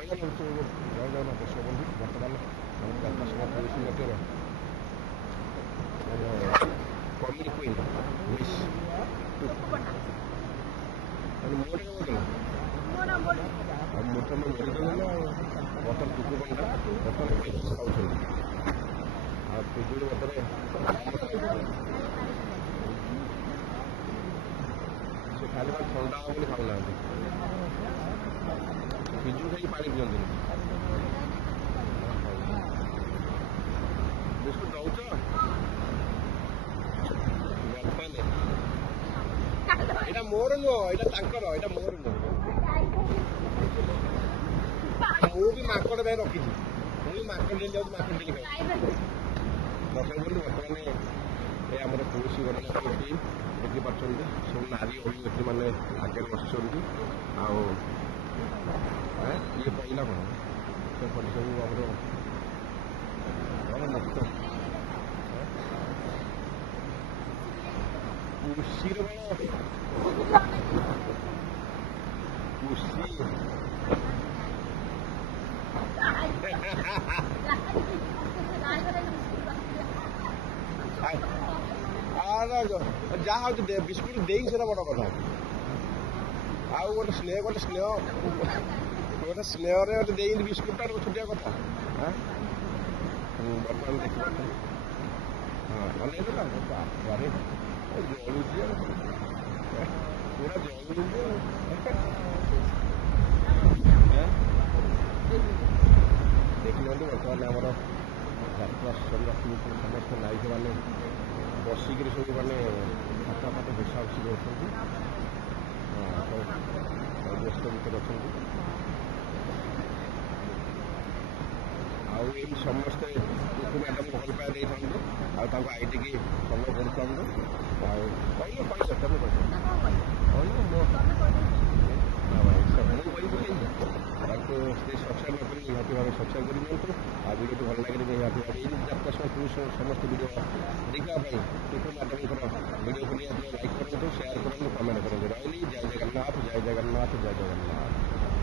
ଜଗନ୍ନାଥ ଦର୍ଶକ ବନ୍ଧୁ ବର୍ତ୍ତମାନ ଆମର ଯାତ୍ରା ସମାପ୍ତ ହୋଇଛି। କମେଡି କୁଇନ୍ ମିସ୍ ଆଉ ମୁଁ ତମେ ମରିଦେଲେ ବର୍ତ୍ତମାନ ଟୁକୁ ପଣ୍ଡା ବର୍ତ୍ତମାନ ଖାଉଛନ୍ତି ଆଉ ପିଜୁଳି ମତରେ ସେ ଖାଲି ଥଣ୍ଡା ହେବ ବୋଲି ଖାଉନାହାନ୍ତି। ପିଜୁଳି ଖାଇକି ପାଣି ପିଅନ୍ତିନି। ବିସ୍କୁଟ ଦଉଛ ଏଇଟା ମୋର ନୁହଁ, ଏଇଟା ତାଙ୍କର, ଏଇଟା ମୋର ନୁହଁ। ମୁଁ ବି ମାଙ୍କଡ ପାଇଁ ରଖିଛି, ମୁଁ ବି ମାଙ୍କଡ ଡେଲି ଯାଉଛି, ମାଙ୍କଡ ଡେଲି ଖାଉଛି। ଦର୍ଶକ ବନ୍ଧୁ ବର୍ତ୍ତମାନ ଏ ଆମର ତୁଳସୀ ଗଣନାଥଟି ଦେଖିପାରୁଛନ୍ତି, ସବୁ ନାରୀ ଅଭିନେତ୍ରୀ ମାନେ ଆଗରେ ବସିଛନ୍ତି। ଆଉ ଇଏ ପଇଲା କ'ଣ ସେପଟେ ସବୁ ଆମର ମୁକ୍ତ କୃଷିର କୃଷି ଯାହା ହଉଛି ବିସ୍କୁଟ ଦେଇକି ସେଟା ବଡ କଥା। ଆଉ ଗୋଟେ ସ୍ନେହରେ ଗୋଟେ ସ୍ନେହରେ ଗୋଟେ ଦେଇକି ବିସ୍କୁଟଟା ଗୋଟେ ଛୋଟିଆ କଥା। ବର୍ତ୍ତମାନ ଦେଖିପାରୁଛନ୍ତି ଅନେକ ଘରେ ଜଳୁଛି ପୁରା ଜଳୁଛି। ଦେଖିନିଅନ୍ତୁ ବର୍ତ୍ତମାନ ଆମର ଯାତ୍ରା ସରିବା ସମସ୍ତ ନାୟିକ ମାନେ ବସିକିରି ସବୁ ମାନେ ହାତ ଫାଟ ଘୋଷାଘୋଷି କରୁଛନ୍ତି। ବ୍ୟସ୍ତ ଭିତରେ ଅଛନ୍ତି। ଆଉ ଏଇ ସମସ୍ତେ ଟୁକୁ ମ୍ୟାଡ଼ାମକୁ ଭଲ ପାଇବା ଦେଇଥାନ୍ତୁ, ଆଉ ତାଙ୍କ ଆଇଟିକି ଫଲୋ କରୁଥାନ୍ତୁ। ଆଉ କହିଲ ତମେ କହିଲ ତାଙ୍କୁ ସବସ୍କ୍ରାଇବ୍ ନ କରି ନିହାତି ଭାବେ ସବସ୍କ୍ରାଇବ୍ କରି ନିଅନ୍ତୁ। ଆଉ ଭିଡ଼ିଓଟି ଭଲ ଲାଗିଲେ ନିହାତି ଭାବେ ଏଇ ଯାତ୍ରା ସମସ୍ତ ଭିଡ଼ିଓ ଦେଖିବା ପାଇଁ ଟୁକୁ ମ୍ୟାଡ଼ାମଙ୍କର ଭିଡ଼ିଓକୁ ନିହାତି ଲାଇକ୍ କରନ୍ତୁ, ସେୟାର କରନ୍ତୁ, କମେଣ୍ଟ କରନ୍ତୁ। ରହିଲି। ଜୟ ଜଗନ୍ନାଥ, ଜୟ ଜଗନ୍ନାଥ, ଜୟ ଜଗନ୍ନାଥ।